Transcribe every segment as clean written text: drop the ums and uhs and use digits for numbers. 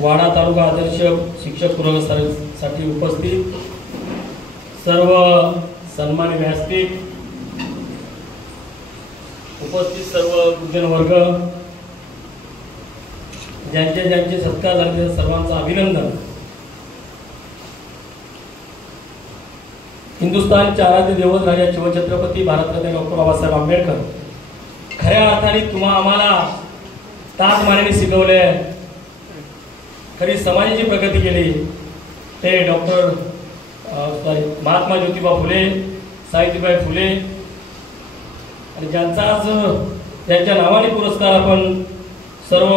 वाडा तालुका आदर्श शिक्षक पुरस्कारासाठी उपस्थित सर्व सन्मान्य व्यासपीठ, उपस्थित सर्व गुरुजन वर्ग, ज्यांचे सत्कार झाले सर्वांचं अभिनंदन। हिंदुस्थानचे आराध्य दैवत राजा शिवछत्रपती भारतरत्न डॉक्टर बाबासाहेब आंबेडकर खऱ्या अर्थाने तुम्हा आम्हाला ताकमानेने शिकवले, खरी समाजाची प्रगती केली ते महात्मा ज्योतिबा फुले, सावित्रीबाई फुले, आणि ज्यांचा आज त्यांच्या नावाने पुरस्कार आपण सर्व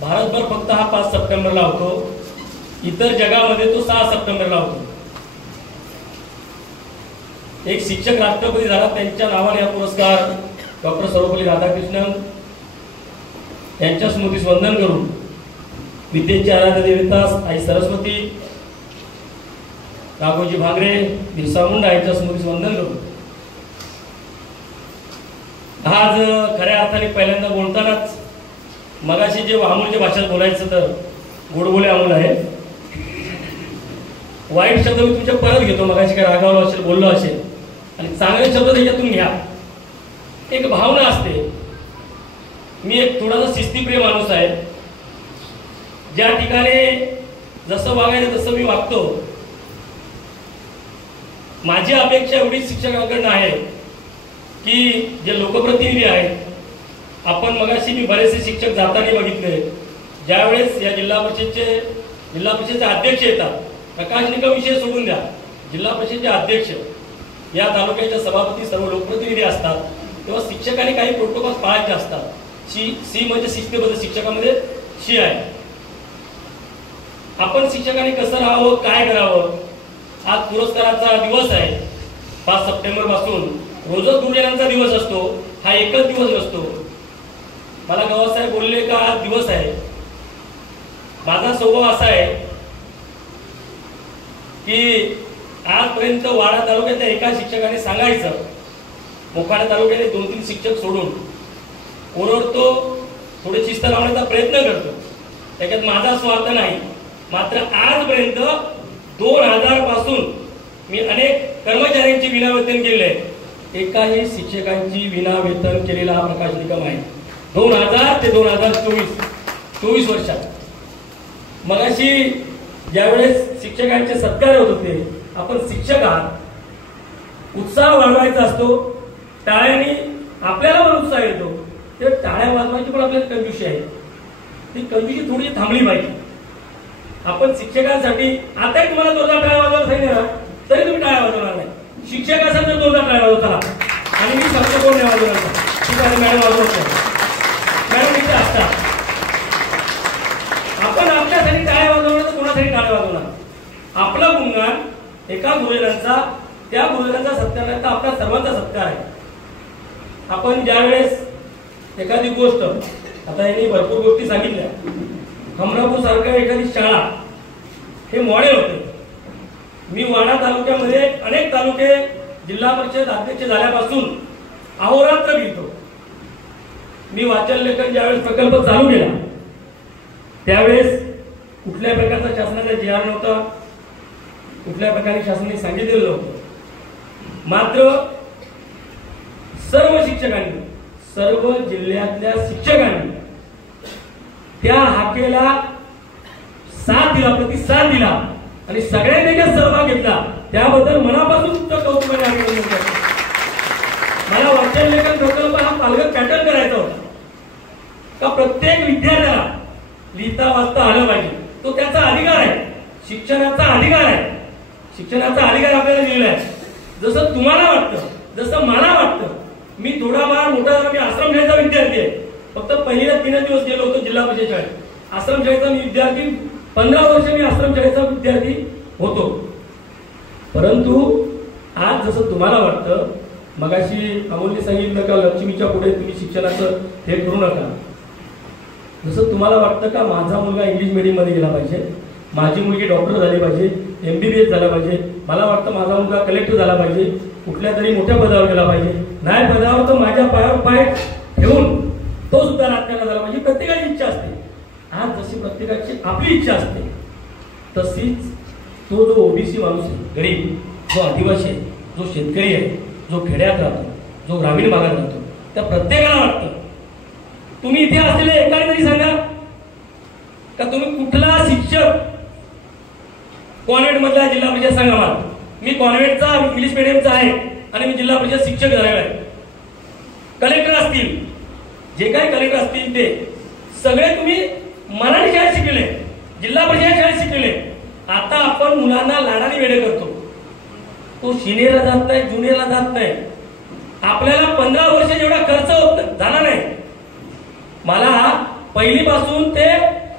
भारतभर फक्त हा 5 सप्टेंबरला होतो, इतर जगामध्ये तो 6 सप्टेंबरला होतो। एक शिक्षक राष्ट्रपती झाला, त्यांच्या नावाने हा पुरस्कार डॉक्टर सर्वपल्ली राधाकृष्णन यांच्या स्मृतीस वंदन करून विद्येची आराध्य देवता आई सरस्वती, राघोजी भांगरे, बिरसा मुंडा यांच्या स्मृतीस वंदन करून आज खऱ्या अर्थाने पहिल्यांदा बोलतानाच मगाशी जे अमूलच्या भाषेत बोलायचं तर गोडबोले अमूल आहे, वाईट शब्द मी तुमच्या परत घेतो, मगाशी काय रागावलो असेल, बोललो असेल, आणि चांगले शब्द त्याच्यातून घ्या। एक भावना असते, मी एक थोडासा शिस्तीप्रिय माणूस आहे, ज्या ठिकाणी जसं वागायचं तसं मी वागतो। माझी अपेक्षा एवढी शिक्षकांकडून आहे की जे लोकप्रतिनिधी आहेत, आपण मगाशी मी बरेचसे शिक्षक जाताना बघितले, ज्यावेळेस या जिल्हा परिषदेचे अध्यक्ष येतात, प्रकाश निकम विषय सोडून द्या, जिल्हा परिषदेचे अध्यक्ष, या तालुक्याच्या सभापती, सर्व लोकप्रतिनिधी असतात, तेव्हा शिक्षकांनी काही प्रोटोकॉल पाळायचे असतात। सी म्हणजे शिस्तबद्ध, शिक्षकामध्ये शी आहे। आपण शिक्षकांनी कसं राहावं, काय करावं। आज पुरस्काराचा दिवस आहे, 5 सप्टेंबर पासून रोजच गुरुजनांचा दिवस असतो, हा एकच दिवस नसतो। मला गवासाहेब बोलले का आज दिवस आहे, माझा स्वभाव असा आहे की आजपर्यंत वाडा तालुक्यातल्या एका शिक्षकाने सांगायचं, मोखाडा तालुक्याने 2-3 शिक्षक सोडून ओरडतो, थोडी शिस्त लावण्याचा प्रयत्न करतो, त्याच्यात माझा स्वार्थ नाही। मात्र आजपर्यंत 2000 पासून मी अनेक कर्मचाऱ्यांची विनावेतन केले, एकाही शिक्षकांची विनावेतन केलेला हा प्रकाश निकम आहे। 2000 ते 2024 वर्षात। मगाशी ज्यावेळेस शिक्षकांचे सत्कार होत होते, आपण शिक्षक आहात, उत्साह वाढवायचा असतो, टाळ्यांनी आपल्याला पण उत्साह येतो, ते टाळ्या वाजवायची पण आपल्याला कंजूशी आहे, ती कंजूशी थोडी थांबली पाहिजे। आपण शिक्षकांसाठी आताही तुम्हाला जोरदार टाळ्या वाजवायला सांगितलं तरी तुम्ही टाळ्या वाजवणार नाही, शिक्षक असेल तर जोरदार टाळ्या वाजवता, आणि मी शब्द कोण नाही वाजवणार, ठीक आहे मॅडम वाजवत नाही, मॅडम इथे असतात। आपण आपल्यासाठी टाळ्या वाजवणार तर कोणासाठी टाळ्या वाजवणार। आपला गुणगान एका गुरुजनांचा, त्या गुरुजनांचा सत्कार नाही तर आपला सर्वांचा सत्कार आहे। आपण ज्यावेळेस एखादी गोष्ट, आता यांनी भरपूर गोष्टी सांगितल्या, हमरापूर सारख्या एखादी शाळा हे मॉडेल होते। मी वाडा तालुक्यामध्ये अनेक तालुके जिल्हा परिषद अध्यक्ष झाल्यापासून अहोरात्र फिरतो। मी वाचन लेखन ज्यावेळेस प्रकल्प चालू केला त्यावेळेस कुठल्या प्रकारचा शासनाचा जी.आर. नव्हता, कुठल्या प्रकारे शासनाने सांगितलेलं नव्हतं। मात्र सर्व शिक्षकांनी, सर्व जिल्ह्यातल्या शिक्षकांनी त्या हाकेला साथ दिला, प्रतिसाद दिला, आणि सगळ्यांनी ज्या सहभाग घेतला त्याबद्दल मनापासून तुमचं कौतुकाने अभिनंदन करतो। मला वाचन लेखन प्रकल्प हा पालक पॅटर्न करायचा होता का प्रत्येक विद्यार्थ्याला लिहिता वाचता आलं पाहिजे, तो त्याचा अधिकार आहे, शिक्षणाचा अधिकार आहे, शिक्षणाचा अधिकार आपल्याला दिलेला आहे। जसं तुम्हाला वाटतं, जसं मला वाटतं, मी थोडा फार मोठा, मी आश्रमशाळेचा विद्यार्थी आहे, फक्त पहिल्या 3 दिवस गेलो होतो जिल्हा परिषद शाळेत, आश्रमशाळेचा मी विद्यार्थी, 15 वर्ष मी आश्रमशाळेचा विद्यार्थी होतो। परंतु आज जसं तुम्हाला वाटतं, मगाशी अमोलने सांगितलं का लक्ष्मीच्या पुढे तुम्ही शिक्षणाचं हे करू नका, जसं तुम्हाला वाटतं का माझा मुलगा इंग्लिश मीडियम मध्ये गेला पाहिजे, माझी मुलगी डॉक्टर झाली पाहिजे, MBBS झाला पाहिजे, मला वाटतं माझा मुलगा कलेक्टर झाला पाहिजे, कुठल्या तरी मोठ्या पदावर गेला पाहिजे, नाही पदावर तर माझ्या पायावर पाय ठेवून तो सुद्धा राजकारणात झाला पाहिजे, प्रत्येकाची इच्छा असते। आज जशी प्रत्येकाची आपली इच्छा असते तशीच तो जो ओबीसी माणूस आहे, गरीब, जो आदिवासी आहे, जो शेतकरी आहे, जो खेड्यात राहतो, जो ग्रामीण भागात राहतो, त्या प्रत्येकाला वाटतं. तुम्ही इथे असलेले एकाने तरी सांगा का तुम्ही कुठला शिक्षक कॉन्व्हेंट मधला जिल्हा परिषद सांगा मला. मी कॉन्व्हेंटचा इंग्लिश मिडियमचा आहे आणि मी जिल्हा परिषद शिक्षक झालेला आहे. कलेक्टर असतील, जे काही कलेक्टर असतील ते सगळे तुम्ही मराठी शाळेत शिकले, जिल्हा परिषद शाळेत शिकले. आता आपण मुलांना लाडाने वेडे करतो. तो सिनियरला जात नाही, ज्युनियरला जात नाही. आपल्याला 15 वर्ष जेवढा खर्च होत झाला नाही, मला पहिलीपासून ते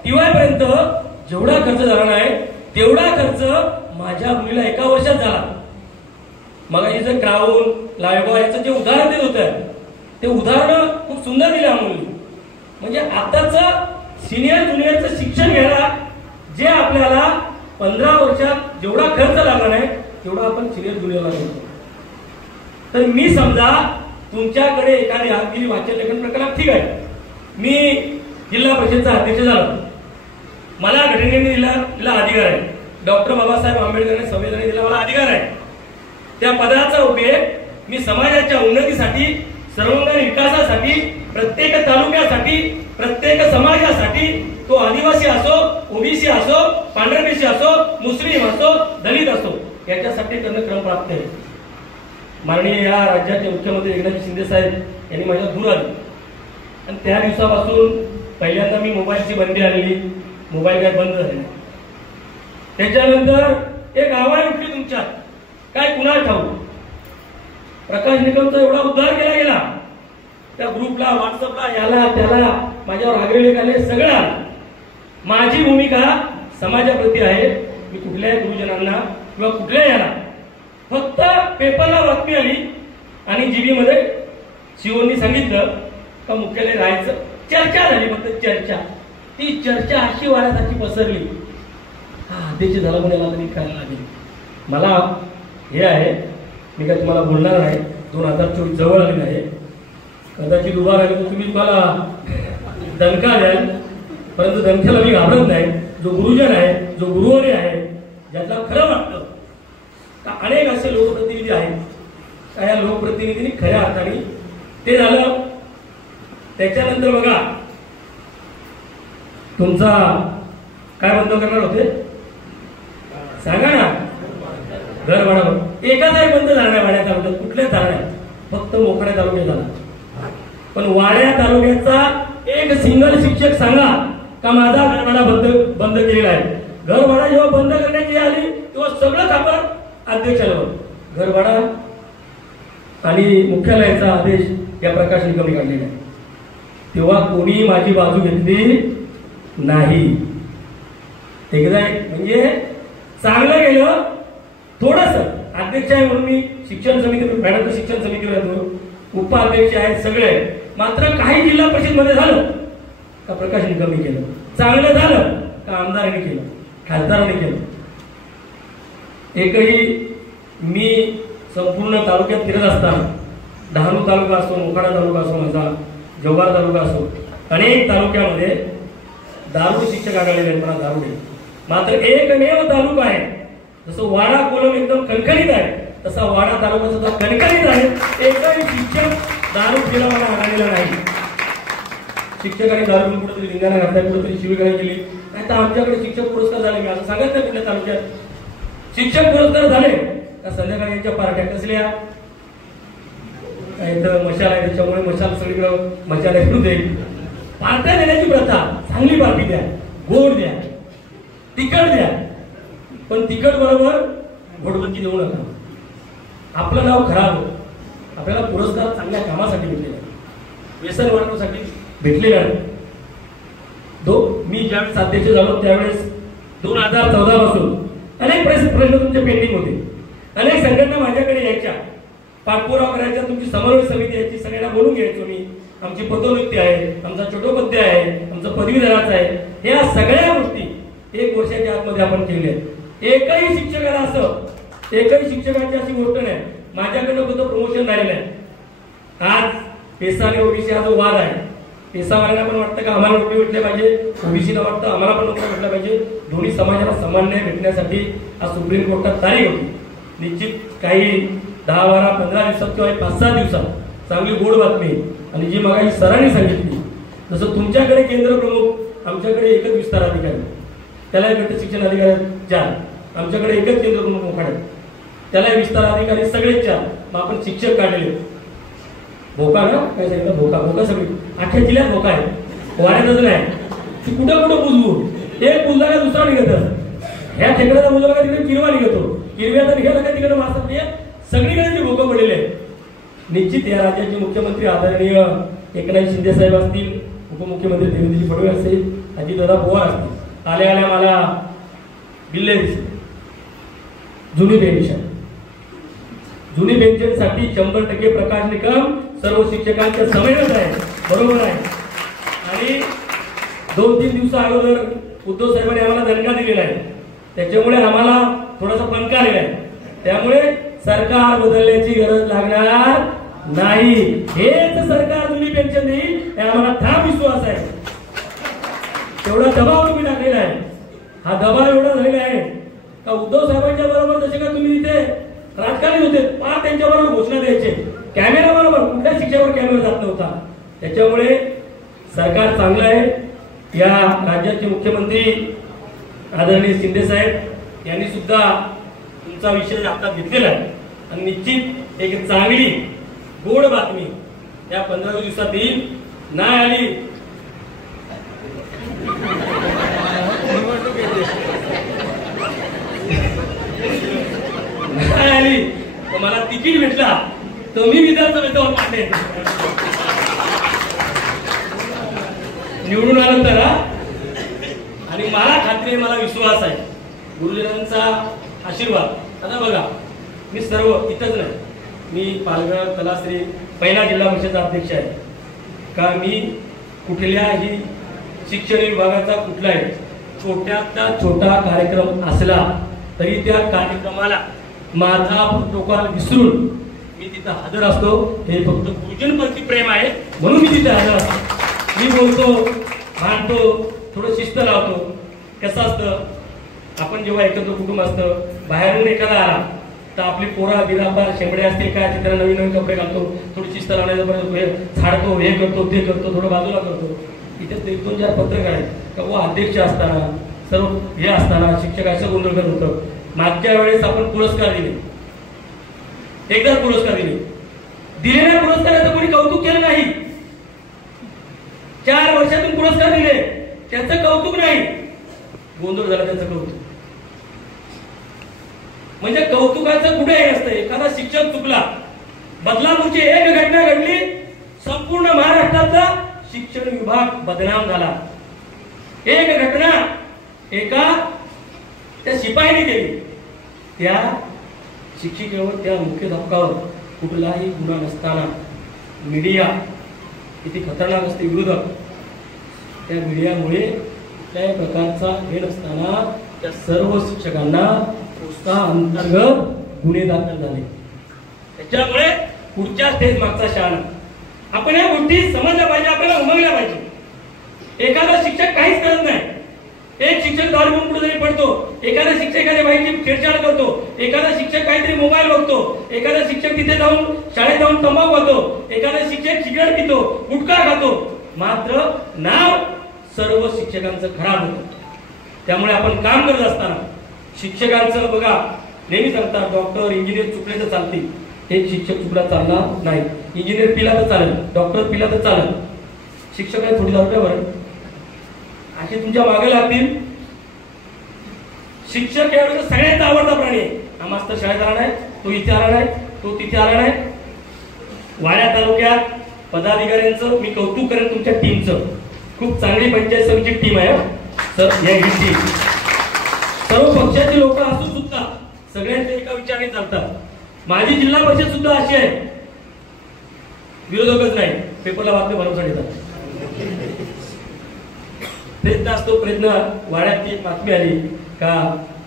टीवाय पर्यंत जेवढा खर्च झाला नाही तेवढा खर्च माझ्या मुलीला 1 वर्षात झाला. मग जे क्राऊन लायबॉ याचं जे उदाहरण देत होतं ते उदाहरण खूप सुंदर दिलं मुली. म्हणजे आताच सिनियर ज्युनियरचं शिक्षण घ्यायला जे आपल्याला 15 वर्षात जेवढा खर्च लागला नाही तेवढा आपण सिनियर ज्युनियरला घेतो. तर मी समजा तुमच्याकडे एखादी हातगिरी वाचन लेखन प्रकल्प, ठीक आहे, मी जिल्हा परिषदचा अध्यक्ष झालो, मला घटनेने दिला अधिकार आहे, डॉक्टर बाबासाहेब आंबेडकरांनी संविधानाने दिला मला अधिकार आहे. त्या पदाचा उपयोग मी समाजाच्या उन्नतीसाठी, सर्वांगीण विकासासाठी, प्रत्येक तालुक्यासाठी, प्रत्येक समाजासाठी, तो आदिवासी असो, ओबीसी असो, पांढरपेशी असो, मुस्लिम असो, दलित असो, याच्यासाठी करणं क्रमप्राप्त आहे. माननीय या राज्याचे मुख्यमंत्री एकनाथ शिंदे साहेब यांनी माझ्या दूर आली आणि त्या दिवसापासून पहिल्यांदा मी मोबाईलची बंदी आणली. मोबाईल काय बंद झाले. त्याच्यानंतर एक आवाज उठली तुमच्यात, काय कुणा ठाऊ, प्रकाश निकमचा एवढा उद्धार केला गेला. त्या ग्रुपला, व्हॉट्सअपला, याला त्याला माझ्यावर आग्रह लेख आले. सगळ्या माझी भूमिका समाजाप्रती आहे. मी कुठल्याही गुरुजनांना किंवा कुठल्याही याला फक्त पेपरला बातमी आली आणि जीबी मध्ये शिवोनी सांगितलं का मुख्यालय राहायचं, चर्चा झाली, फक्त चर्चा. ती चर्चा अशी वाऱ्यासारखी पसरली. हा अध्यक्ष झाला म्हणाला तरी करायला लागेल. मला हे आहे, मी काय तुम्हाला बोलणार नाही, 2024 जवळ आलेलं आहे. कदाचित उभा राहिलो तर तुम्ही तुम्हाला दणका द्याल, परंतु दणक्याला मी घाबरत नाही. जो गुरुजन आहे, जो गुरुवारी आहे, ज्याला खरं वाटतं, अनेक असे लोकप्रतिनिधी आहेत, त्या लोकप्रतिनिधींनी खऱ्या अर्थाने ते झालं. त्याच्यानंतर बघा, तुमचा काय बंद करणार होते सांगा ना, घर भाडा. एकाचाही बंद झाला नाही वाड्या तालुक्यात, कुठल्याच झाला नाही, फक्त मोखाड्या तालुक्यात झाला. पण वाड्या तालुक्याचा एक सिंगल शिक्षक सांगा का माझा घरभाडा बंद केलेला आहे. घरभाडा जेव्हा बंद करण्याची आली तेव्हा सगळं खापर अध्यक्षाला, घरभाडा आणि मुख्यालयाचा आदेश या प्रकाश निकमने काढलेला आहे. तेव्हा कोणी माझी बाजू घेतली नाही. एकदा म्हणजे चांगलं गेलं थोडस. अध्यक्ष आहे म्हणून मी शिक्षण समिती, मॅडम शिक्षण समितीवर येतो, उपाध्यक्ष आहेत सगळे. मात्र काही जिल्हा परिषद मध्ये झालं का प्रकाश निकमने केलं, चांगलं झालं का आमदारांनी केलं, खासदारांनी केलं. एकही मी संपूर्ण तालुक्यात फिरत असताना, डहाणू तालुका असो, मोखाडा तालुका असो, माझा जव्हार तालुका असो, अनेक तालुक्यामध्ये दारू शिक्षक आढळलेले आहेत. मला दारू दे. मात्र एकमेव तालुका आहे, जसं वाडा कोलम एकदम कणकणीत आहे तसा वाडा तालुका सुद्धा कणकणीत आहे. एकही शिक्षक दारू पिला मला आढळलेला नाही. शिक्षकांनी दारू कुठेतरी लिंगाणा घातल्या, कुठेतरी शिवीगाळी केली नाही. तर आमच्याकडे शिक्षक पुरस्कार झाले, मी असं सांगत नाही कुठल्या तालुक्यात शिक्षक पुरस्कार झाले का संध्याकाळी यांच्या पार्ट्या कसल्या, मशाल आहे त्याच्यामुळे मशाल सगळीकडं मशाल फिरू दे. पार्ट्या देण्याची प्रथा, चांगली पार्टी द्या, गोड द्या, तिखट द्या, पण तिखट बरोबर घोडबंदी देऊ नका. आपलं नाव खराब होतं. आपल्याला पुरस्कार चांगल्या कामासाठी भेटलेला आहे, व्यसन वाढवण्यासाठी भेटलेला आहे. मी ज्यावेळेस अध्यक्ष झालो त्यावेळेस 2014 पासून अनेक प्रश्न तुमचे पेंडिंग होते. अनेक संघटना माझ्याकडे यायच्या, पाठपुरावा करायचा, तुमची समन्वय समिती यायची, सगळ्यांना बोलून घ्यायचो मी. आमची पदोन्नती आहे, आमचा चटोपाध्याय आहे, आमचं पदवीधराचं आहे. या सगळ्या गोष्टी 1 वर्षाच्या आतमध्ये आपण केल्या. एकही शिक्षकाला असं, एकही शिक्षकाची अशी गोष्ट नाही माझ्याकडनं कुठं प्रमोशन राहिलं आहे. आज पेसा आणि ओबीसी हा जो वाद आहे, पेसावाल्यांना पण वाटतं का आम्हाला नोकरी भेटल्या पाहिजे, ओबीसीला वाटतं आम्हाला पण नोकरी भेटल्या पाहिजे. दोन्ही समाजाला समान न्याय भेटण्यासाठी आज सुप्रीम कोर्टात तारीख होती. निश्चित काही 10, 12, 15 दिवसात किंवा 5-6 दिवसात चांगली गोड बातमी. आणि जी मगाशी सरांनी सांगितली, जसं तुमच्याकडे केंद्र प्रमुख, आमच्याकडे एकच विस्तार अधिकारी, त्याला गट शिक्षण अधिकारी 4, आमच्याकडे एकच केंद्र प्रमुख मोखाडे, त्याला विस्तार अधिकारी सगळेच 4. मग आपण शिक्षक काढलेले भोका ना, काय सांगितलं, भोका सगळी अख्ख्या जिल्ह्यात भोका आहे, वाड्यातच नाही. ती कुठं बुजवू, एक बुजला का दुसरा निघत, ह्या ठेकड्याचा बुजवला का तिकडे किरवा निघतो, किरव्याचा निघाला का तिकडे मास्तर, सगळीकडे ती भोकं पडलेले आहे. निश्चित या राज्याचे मुख्यमंत्री आदरणीय एकनाथ शिंदे साहेब असतील, उपमुख्यमंत्री देवेंद्रजी फडणवीस असतील, अजितदादा पवार असतील, आल्या मला बिल्ले दिसले. जुनी पेन्शनसाठी 100% प्रकाश निकम सर्व शिक्षकांच्या समेतच आहे, बरोबर आहे. आणि 2-3 दिवसा अगोदर उद्धव साहेबांनी आम्हाला दणका दिलेला आहे, त्याच्यामुळे आम्हाला थोडासा पंखा आलेला आहे. त्यामुळे सरकार बदलण्याची गरज लागणार नाही. हेच सरकार जुनी पेन्शन देईल हे आम्हाला ठाम विश्वास आहे. तेवढा दबाव तुम्ही टाकलेला आहे. हा दबाव एवढा झालेला आहे का उद्धव साहेबांच्या बरोबर जसे का तुम्ही तिथे राजकारणी होते, पार त्यांच्या बरोबर घोषणा द्यायचे, कॅमेरा बरोबर कुठल्या शिक्षकावर कॅमेरा जात नव्हता. त्याच्यामुळे सरकार चांगलं आहे. या राज्याचे मुख्यमंत्री आदरणीय शिंदे साहेब यांनी सुद्धा तुमचा विषय हातात घेतलेला आहे. आणि निश्चित एक चांगली गोड बातमी या 15 दिवसात येईल. नाही आली तर मला तिकीट भेटला तर मी विधानसभेवर मांडेन, निवडून आलं तर. आणि मला खात्री आहे, मला विश्वास आहे, गुरुजनांचा आशीर्वाद. आता बघा, मी सर्व इथंच नाही, मी पालघर तलासरी पहिला जिल्हा परिषद अध्यक्ष आहे का. मी कुठल्याही शिक्षण विभागाचा कुठलाही छोट्यातला छोटा कार्यक्रम असला तरी त्या कार्यक्रमाला माझा प्रोटोकॉल विसरून मी तिथं हजर असतो. हे फक्त गुरुजनप्रती प्रेम आहे म्हणून मी तिथे हजर असतो. मी बोलतो, भांडतो, थोडं शिस्त लावतो. कसं असतं, आपण जेव्हा एकत्र कुटुंब असतं, बाहेरून एखादा आला तर आपली पोरा बिराबार शेंबडे असतील काय, तिथे नवीन नवीन कपडे घालतो, थोडी शिस्त लावण्याचा पर्यंत झाडतो, हे करतो ते करतो, थोडं बाजूला करतो. इथे 1-2-4 पत्रकार आहेत का, व अध्यक्ष असताना सर्व हे असताना शिक्षकाचं गोंधळ करत होतं. मागच्या वेळेस आपण पुरस्कार दिले, एकदा पुरस्कार दिलेल्या पुरस्काराचं कोणी कौतुक केलं नाही. 4 वर्षातून पुरस्कार दिले, त्याचं कौतुक नाही, गोंधळ झाला त्याचं कौतुक. म्हणजे कौतुकाचं कुठे असतं. एखादा शिक्षक चुकला, बदलापूरची एक घटना घडली, संपूर्ण महाराष्ट्राचा शिक्षण विभाग बदनाम झाला. एक घटना एका त्या शिपाईने केली, त्या शिक्षिकेवर, त्या मुख्याध्यापकावर कुठलाही गुन्हा नसताना मीडिया किती खतरनाक असते विरोधक, त्या मीडियामुळे कुठल्याही प्रकारचा हे नसताना त्या सर्व शिक्षकांना प्रोत्साहन अंतर्गत गुन्हे दाखल झाले. त्याच्यामुळे पुढच्या स्टेज मागचा शहाणा. आपण या गोष्टी समजल्या पाहिजे, आपल्याला उमगल्या पाहिजे. एखादा शिक्षक काहीच करत नाही, एक शिक्षक दारू पिऊन कुठेतरी पडतो, एखादा शिक्षक एखाद्या बाईची छेडछाड करतो, एखादा शिक्षक काहीतरी मोबाईल बघतो, एखादा शिक्षक तिथे जाऊन शाळेत जाऊन तंबाखू खातो, एखादा शिक्षक सिगारेट पितो, गुटखा खातो. मात्र नाव सर्व शिक्षकांचं खराब होतं. त्यामुळे आपण काम करत असताना शिक्षकांचं बघा, नेहमी सांगतात डॉक्टर इंजिनियर चुकले तर चालतील, एक शिक्षक चुकला चालणार नाही. इंजिनियर पिला तर चालेल, डॉक्टर पिला तर चालेल, शिक्षकांना थोडी जाऊयावर असे तुमच्या मागे लागतील. शिक्षक यावेळेस सगळ्यांचा आवडता प्राणी आहे. हा मास्तर शाळेत आला नाही, तो इथे आला नाही, तो तिथे आला नाही. वाड्या तालुक्यात पदाधिकाऱ्यांचं मी कौतुक करेन, तुमच्या टीमचं. खूप चांगली पंचायत समिती टीम आहे सर. या टीम सर्व पक्षाचे लोक असून सुद्धा सगळ्यांचे एका विचाराने चालतात. माझी जिल्हा परिषद सुद्धा अशी आहे, विरोधकच नाही, पेपरला बातमी भरवसा देतात. प्रयत्न असतो, प्रयत्न. वाड्यात एक बातमी आली का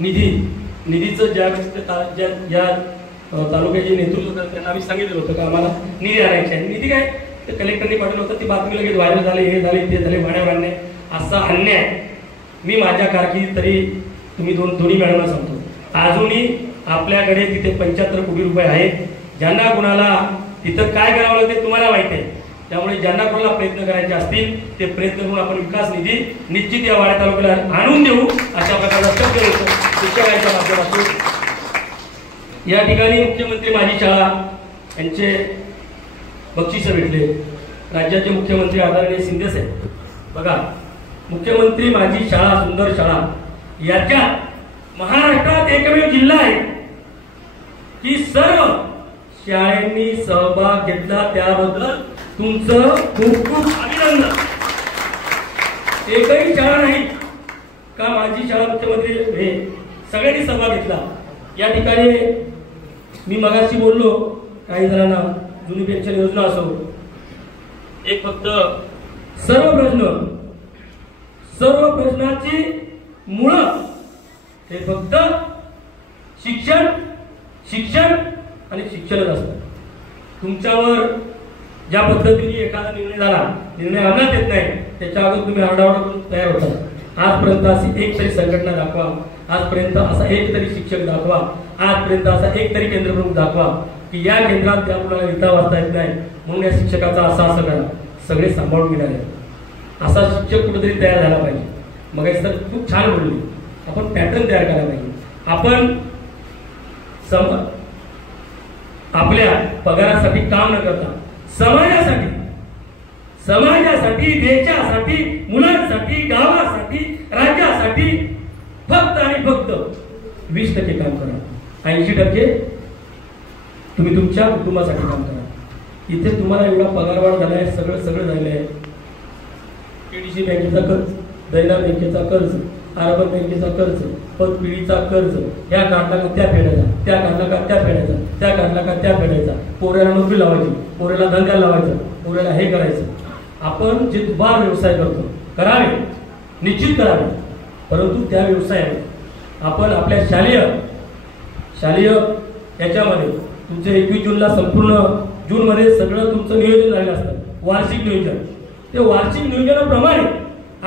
निधीचं ज्या तालुक्याचे नेतृत्व त्यांना आम्ही सांगितलं होतं का आम्हाला निधी आणायची आहे. निधी काय ते कलेक्टरने पाठवलं होतं, ती बातमी लगेच व्हायरल झाली, हे झाले ते झाले, भाड्या भांडणे, असा अन्याय मी माझ्या कारकिर्दीत तरी तुम्ही दोन्ही मॅडमना सांगतो, अजूनही आपल्याकडे तिथे 75 कोटी रुपये आहेत. ज्यांना कुणाला तिथं काय करावं लागते तुम्हाला माहिती आहे. त्यामुळे ज्यांना कोणाला प्रयत्न करायचे असतील ते प्रयत्न करून आपण विकास निधी निश्चित या वाड्या तालुक्याला आणून देऊ, अशा प्रकारचा शब्द शिक्षकांच्या माध्यमातून या ठिकाणी मुख्यमंत्री माझी शाळा यांचे बक्षीस भेटले. राज्याचे मुख्यमंत्री आदरणीय शिंदे साहेब, बघा मुख्यमंत्री माझी शाळा सुंदर शाळा, याच्यात महाराष्ट्रात एकमेव जिल्हा आहे की सर्व शाळांनी सहभाग घेतला, त्याबद्दल तुमचं खूप खूप अभिनंदन. एकही शाळा नाही का माझी शाळा मुख्यमंत्री हे सगळ्यांनी सहभाग घेतला. या ठिकाणी मी मगाशी बोललो, काही जणांना जुनी पेन्शन योजना असो, एक फक्त सर्व प्रश्नाची मुळं हे फक्त शिक्षण शिक्षण आणि शिक्षणच असतं. तुमच्यावर ज्या पद्धतीने एखादा निर्णय आणण्यात येत नाही, त्याच्या अगोदर तुम्ही आरडाओरडा करून तयार होता. आजपर्यंत अशी एक तरी संघटना दाखवा, आजपर्यंत असा एक तरी शिक्षक दाखवा, आजपर्यंत असा एक तरी केंद्र प्रमुख दाखवा की या केंद्रात त्या मुलाला लिहिता वाचता येत नाही म्हणून या शिक्षकाचा असं करा. सगळे सांभाळून घेणारे असा शिक्षक कुठेतरी तयार झाला पाहिजे. मग सर खूप छान बोलली, आपण पॅटर्न तयार करायला पाहिजे. आपण आपल्या पगारासाठी काम न करता समाजासाठी देशासाठी मुलांसाठी गावासाठी राज्यासाठी फक्त आणि फक्त 20% काम करा, 80% तुम्ही तुमच्या कुटुंबासाठी काम करा. इथे तुम्हाला एवढा पगारवाढ झालाय, सगळं झालंय. केडीसी बँकेचा कर्ज, दैना बँकेचा कर्ज, अर्बन बँकेचा कर्ज, पतपिढीचा कर्ज, या काढला का त्या फेडायचा, त्या काढला का त्या फेडायचा, त्या काढला का त्या फेडायचा, पोऱ्याला नोकरी लावायची, पोऱ्याला धंद्याला लावायचं, पोऱ्याला हे करायचं. आपण जे दुबार व्यवसाय करतो करावे, निश्चित करावे, परंतु त्या व्यवसायात आपण आपल्या शालेय याच्यामध्ये तुमचे 21 जूनला संपूर्ण जून मध्ये सगळं तुमचं नियोजन झालेलं असतं, वार्षिक नियोजन. ते वार्षिक नियोजनाप्रमाणे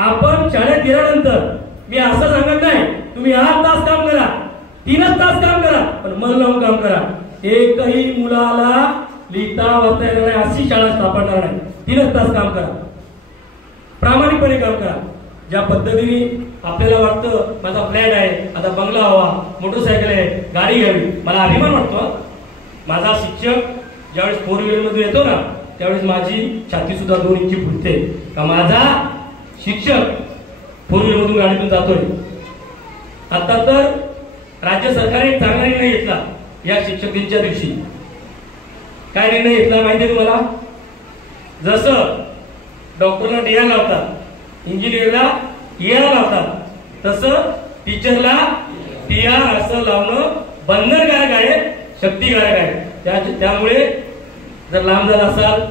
आपण शाळेत गेल्यानंतर मी असं सांगत नाही तुम्ही 8 तास काम करा, 3 तास काम करा, पण मन लावून काम करा. एकही मुलाला लिहिता वाचता येणार नाही अशी शाळा स्थापणार नाही. 3 तास काम करा, प्रामाणिकपणे काम करा. ज्या पद्धतीने आपल्याला वाटतं माझा फ्लॅट आहे, आता बंगला हवा, मोटरसायकल आहे, गाडी घ्यावी, मला अभिमान वाटतो. माझा शिक्षक ज्यावेळेस 4 व्हीलर मध्ये येतो ना, त्यावेळेस माझी छाती सुद्धा 2 इंची फुटते का माझा शिक्षक 4 व्हीलर मधून गाडीतून जातोय. आता तर राज्य सरकारने एक चांगला निर्णय घेतला या शिक्षक दिनाच्या दिवशी. काय निर्णय घेतला माहितीये तुम्हाला? जसं डॉक्टरला डिया लावतात, इंजिनियरला इया लावतात, तसं टीचरला टिया असं लावणं बंधनकारक आहे, शक्तिकारक आहे. त्यामुळे जर लांब जात असाल,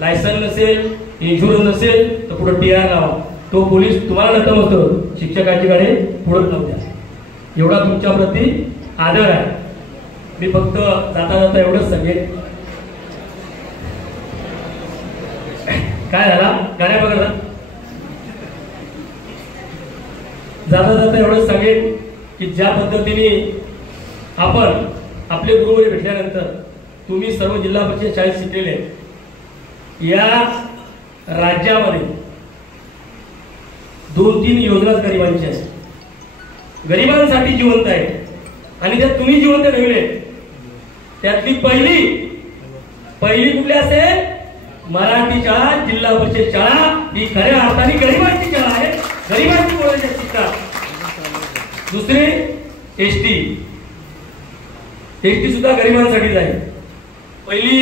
लायसन नसेल, इन्शुरन्स नसेल, तर पुढे टिया लावा. तो पोलीस तुम्हाला नतमस्तक, शिक्षकाची गाडी पुढे लावू द्या. एवढा तुमच्या प्रती आदर आहे. मी फक्त जाता एवढंच सांगेन, काय झाला गाड्या बघा, जाता एवढंच सांगेन की ज्या पद्धतीने आपण आपले गुरुवरी भेटल्यानंतर तुम्ही सर्व जिल्हा परिषद शाळेत शिकलेले, या राज्यामध्ये 2-3 योजना गरिबांच्या आहेत, गरिबांसाठी जिवंत आहे आणि त्यात तुम्ही जिवंत ठेवले. त्यातली पहिली कुठली असेल? मराठी शाळा, जिल्हा परिषद शाळा. ही खऱ्या अर्थाने गरिबांची शाळा आहे, गरिबांची मुलं शिकतात. दुसरी एसटी सुद्धा गरिबांसाठीच आहे. पहिली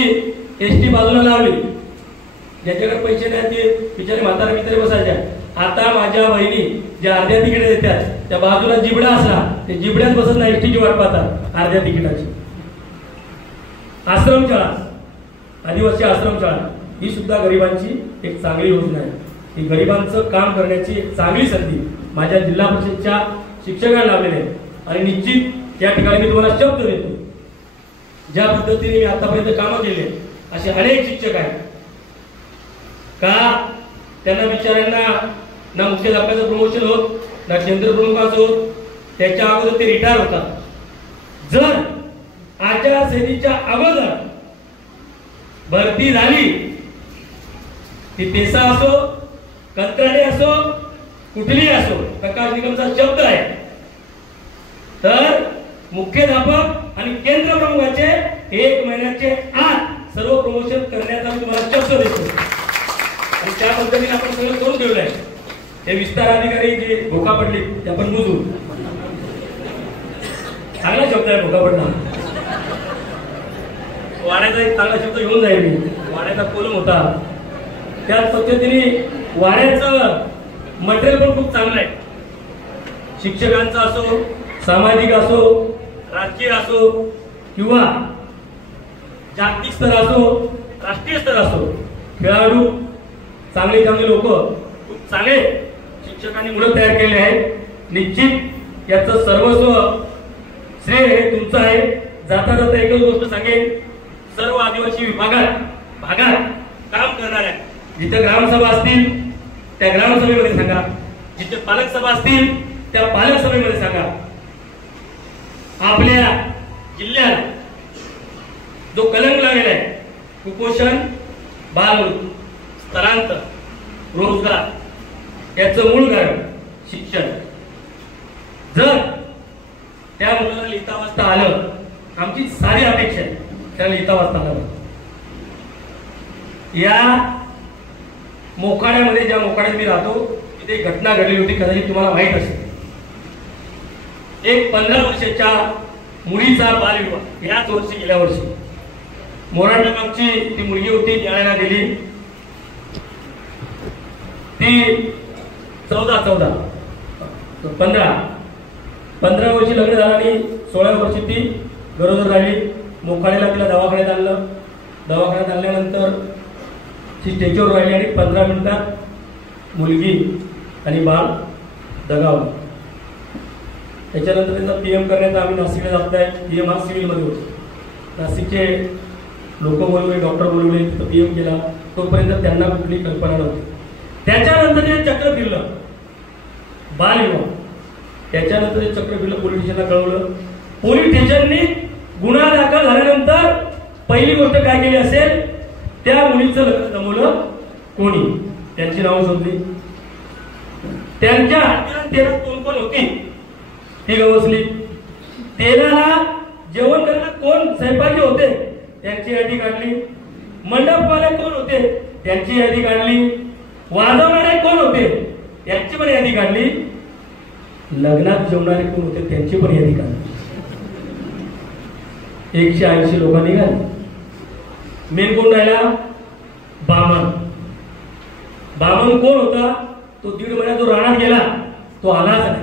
एसटी बाजूला लावली, ज्याच्याकडे पैसे नाही ते बिचारे म्हातारे मित्र बसायच्या. आता माझ्या बहिणी ज्या अर्ध्या तिकीट देतात, त्या बाजूला जिबडा असला ते जिबड्यात बसत नाही, एसटीची वाट पाहतात अर्ध्या तिकिटाची. आश्रमशाळा, आदिवासी आश्रमशाळा, ही सुद्धा गरिबांची एक चांगली योजना आहे. ही गरिबांचं काम करण्याची एक चांगली संधी माझ्या जिल्हा परिषदच्या शिक्षकांना लाभलेली आहे. आणि निश्चित या ठिकाणी मी तुम्हाला शब्द देतो, ज्या पद्धतीने मी आतापर्यंत कामं केले असे अनेक शिक्षक आहेत का त्यांना बिचाऱ्यांना ना मुख्याध्यापकाचं प्रमोशन होत ना केंद्र प्रमुखाचं होत, त्याच्या अगोदर ते रिटायर होतात। जर आचारसंहितेच्या अगोदर भरती झाली, ती पेसा असो कंत्राटी असो कुठलीही असो, प्रकाश निगमचा शब्द आहे, तर मुख्याध्यापक आणि केंद्र प्रमुखाचे 1 महिन्याचे आत सर्व प्रमोशन करण्याचा मी तुम्हाला शब्द देतो आणि त्या पद्धतीने आपण सगळं करून ठेवलं आहे। हे विस्तार अधिकारी जे धोका पडले ते आपण बुजू, चांगला शब्द आहे धोका पडला, वाड्याचा एक चांगला शब्द घेऊन जाईल मी, वाड्याचा कोलम होता, त्याच पद्धतीने वाड्याचं मटेरियल पण खूप चांगलं आहे। शिक्षकांचा असो, सामाजिक असो, राजकीय असो किंवा जागतिक स्तर असो, राष्ट्रीय स्तर असो, खेळाडू चांगले चांगले लोक, खूप चांगले शिक्षकांनी मुलं तयार केले आहेत। निश्चित याचं सर्वस्व श्रेय हे तुमचं आहे। जाता जाता एकच गोष्ट सांगेन, सर्व आदिवासी भागात काम करणाऱ्या जिथे ग्रामसभा असतील त्या ग्रामसभेमध्ये सांगा, जिथे पालक सभा असतील त्या पालक सभेमध्ये सांगा, आपल्या जिल्ह्यात जो कलंक लागलेला आहे, कुपोषण, बालमृत्यू, स्थलांतर, रोजगार, याचं मूळ कारण शिक्षण। जर त्या मुलाला लिहिता वाचता आलं, आमची सारी अपेक्षा आहे त्याला लिहिता वाचता आलं। या मोखाड्यामध्ये, ज्या मोखाड्यात मी राहतो, तिथे एक घटना घडली होती, कदाचित तुम्हाला माहित असेल। एक 15 वर्षाच्या मुलीचा बालविवाह याच वर्षी, गेल्या वर्षी मोरांडा गावची ती मुलगी होती, न्यायालयाला दिली। ती 15 वर्षी लग्न झालं आणि 16व्या वर्षी ती गरोदर राहिली। मोखाड्याला तिला दवाखान्यात आणलं, दवाखान्यात आणल्यानंतर ती स्टेजवर राहिली आणि 15 मिनिटात मुलगी आणि बाळ दगावलं। त्याच्यानंतर त्यांचा PM करण्याचा आम्ही नाशिकला जात आहे, PM हा सिव्हिलमध्ये होतो, नाशिकचे लोक बोलवले, डॉक्टर बोलवले, तिथं PM केला, तोपर्यंत त्यांना कुठली कल्पना नव्हती। त्याच्यानंतर ते चक्र फिरलं बालविवाह, त्याच्यानंतर ते चक्र फिरलं, पोलीस स्टेशनला कळवलं, पोलीस स्टेशननी गुन्हा दाखल झाल्यानंतर पहिली गोष्ट काय केली असेल, त्या मुलीचं लग्न जमवलं कोणी, त्यांची नावं शोधली, त्यांच्या तेलात कोण कोण होती ती गवसली, तेलाला जेवण करायला कोण स्वयंपाकी होते त्यांची यादी काढली, मंडपवाले कोण होते त्यांची यादी काढली, वाजवणारे कोण होते त्यांची पण यादी काढली, लग्नात जेवणारे कोण होते त्यांची पण यादी काढली। 180 लोकांनी निघाले। मेन कोण राहिला, बामण। बामण कोण होता, तो 1.5 महिना जो राहण्यात गेला तो आलाच नाही,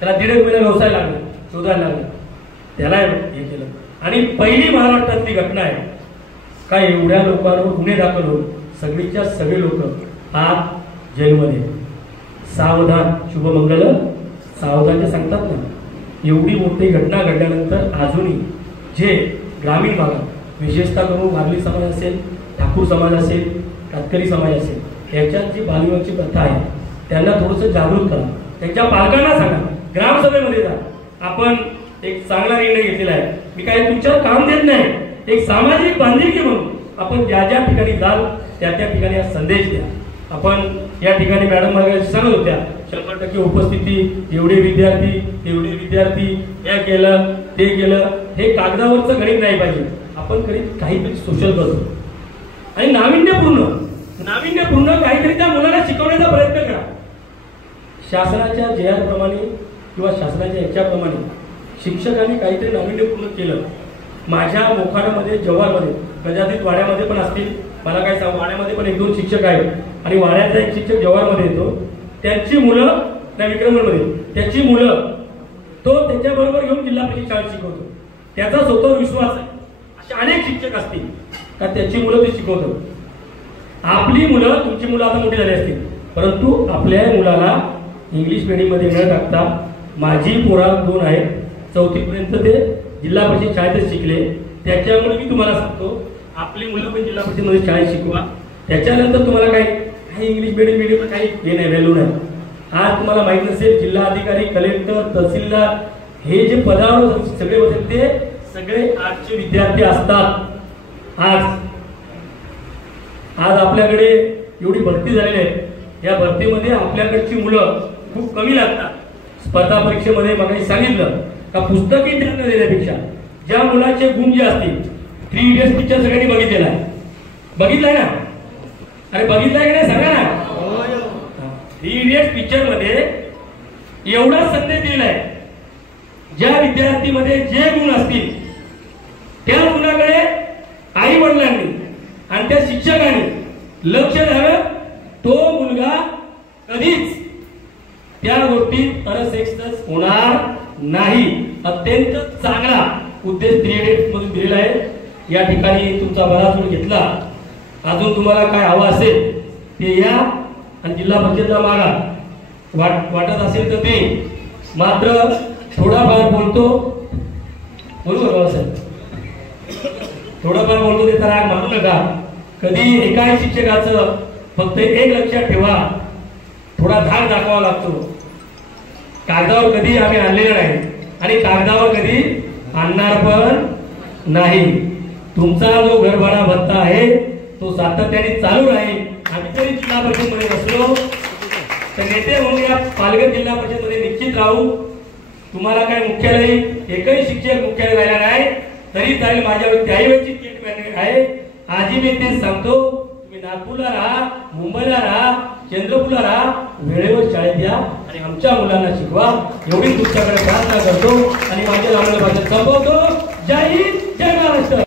त्याला 1.5 महिना व्यवसाय लागला, शोधायला लागला, त्याला हे केलं। आणि पहिली महाराष्ट्रातली घटना आहे काय, एवढ्या लोकांवर गुन्हे दाखल होऊन सगळीच्या सगळे लोक आज जेलमध्ये। सावधान, शुभमंगल सावधान सांगतात ना, एवढी मोठी घटना घडल्यानंतर अजूनही जे ग्रामीण भागात विशेषतः करून वारली समाज असेल, ठाकूर समाज असेल, कातकरी समाज असेल, याच्यात जी बालविवाहाची प्रथा आहे त्यांना थोडंसं जागृत करा, त्यांच्या पालकांना सांगा, ग्रामसभेमध्ये जा। आपण एक चांगला निर्णय घेतलेला आहे, मी काही तुमच्यावर काम देत नाही, एक सामाजिक बांधिलकी म्हणून आपण ज्या ज्या ठिकाणी जाल त्या त्या ठिकाणी हा संदेश द्या। आपण या ठिकाणी मॅडम मार्गाशी सांगत होत्या 100% उपस्थिती, एवढे विद्यार्थी, हे केलं ते केलं, हे कागदावरचं गणित नाही पाहिजे, आपण काहीतरी सोशल करतो आणि नाविन्यपूर्ण काहीतरी त्या मुलाला शिकवण्याचा प्रयत्न करा। शासनाच्या प्रमाणे किंवा शासनाच्या याच्याप्रमाणे शिक्षकांनी काहीतरी नाविन्यपूर्ण केलं। माझ्या मोखाड्यामध्ये, जव्हारमध्ये, कदाचित वाड्यामध्ये पण असतील, मला काय सांग, वाड्यामध्ये पण 1-2 शिक्षक आहेत आणि वाड्याचा एक शिक्षक जव्हारमध्ये येतो, त्यांची मुलं त्या विक्रममध्ये, त्याची मुलं तो त्याच्याबरोबर घेऊन जिल्हा परिषद शाळेत शिकवतो, त्याचा स्वतःवर विश्वास आहे। असे अनेक शिक्षक असतील का त्याची मुलं ते शिकवतो। आपली मुलं, तुमची मुलं आता मोठी झाली असतील, परंतु आपल्या मुलाला इंग्लिश मीडियममध्ये न टाकता, माझी पोरा 2 आहेत, 4थी पर्यंत ते जिल्हा परिषद शाळेतच शिकले, त्याच्यामुळे मी तुम्हाला सांगतो आपली मुलं पण जिल्हा परिषदमध्ये शाळेत शिकवा। त्याच्यानंतर तुम्हाला काही इंग्लिश मीडियम काही हे नाही, व्हॅल्यू नाही. आज तुम्हाला माहित नसेल, जिल्हा अधिकारी, कलेक्टर, तहसीलदार हे जे पदावर सगळे होते ते सगळे आजचे विद्यार्थी असतात. आज आपल्याकडे एवढी भरती झालेली आहे, या भरतीमध्ये आपल्याकडची मुलं खूप कमी लागतात. स्पर्धा परीक्षेमध्ये मग सांगितलं का पुस्तकी ज्ञान देण्यापेक्षा ज्या मुलाचे गुण जे असतील, 3 इडियट्स पिक्चर सगळ्यांनी बघितलेला आहे, बघितलाय ना? अरे बघितलाय की नाही सांगा ना. 3 इडियट्स पिक्चर मध्ये एवढा संदेश दिलाय, ज्या विद्यार्थीमध्ये जे गुण असतील त्या गुणाकडे आई वडिलांनी आणि त्या शिक्षकांनी लक्ष द्यावं. तो मुलगा कधीच त्या गोष्टीत अनसेक्सस होणार नाही. अत्यंत चांगला उद्देश 3 इडियट्स मधून दिलेला आहे. या ठिकाणी तुमचा बराच वेळ घेतला. अजून तुम्हाला काय हवं असेल ते या आणि जिल्हा परिषदला मागा. वाटत असेल तर ते मात्र थोडाफार बोलतो, बरोबर बाबासाहेब, थोडाफार बोलतो ते तर राग मानू नका. कधी एकाही शिक्षकाचं फक्त एक लक्षात ठेवा, थोडा धाक दाखवावा लागतो. कागदावर कधी आम्ही आणलेलं नाही आणि कागदावर कधी आणणार पण नाही. तुमचा जो घरभाडा भत्ता आहे तो सातत्याने चालू राहील. आम्ही जरी जिल्हा परिषदमध्ये बसलो तर नेते म्हणून या पालघर जिल्हा परिषदमध्ये निश्चित राहू. तुम्हाला काय मुख्यालय एकही शिक्षक मुख्यालय राहिला नाही तरी चालेल, माझ्यावर त्याही वेळची ट्रीटमेंट आहे. आजी मी तेच सांगतो, तुम्ही नागपूरला राहा, मुंबईला राहा, चंद्रपूरला राहा, वेळेवर शाळेत या आणि आमच्या मुलांना शिकवा, एवढी तुमच्याकडे प्रार्थना करतो आणि माझ्या लावलेल्या भाषेत संपवतो. जय हिंद, जय महाराष्ट्र.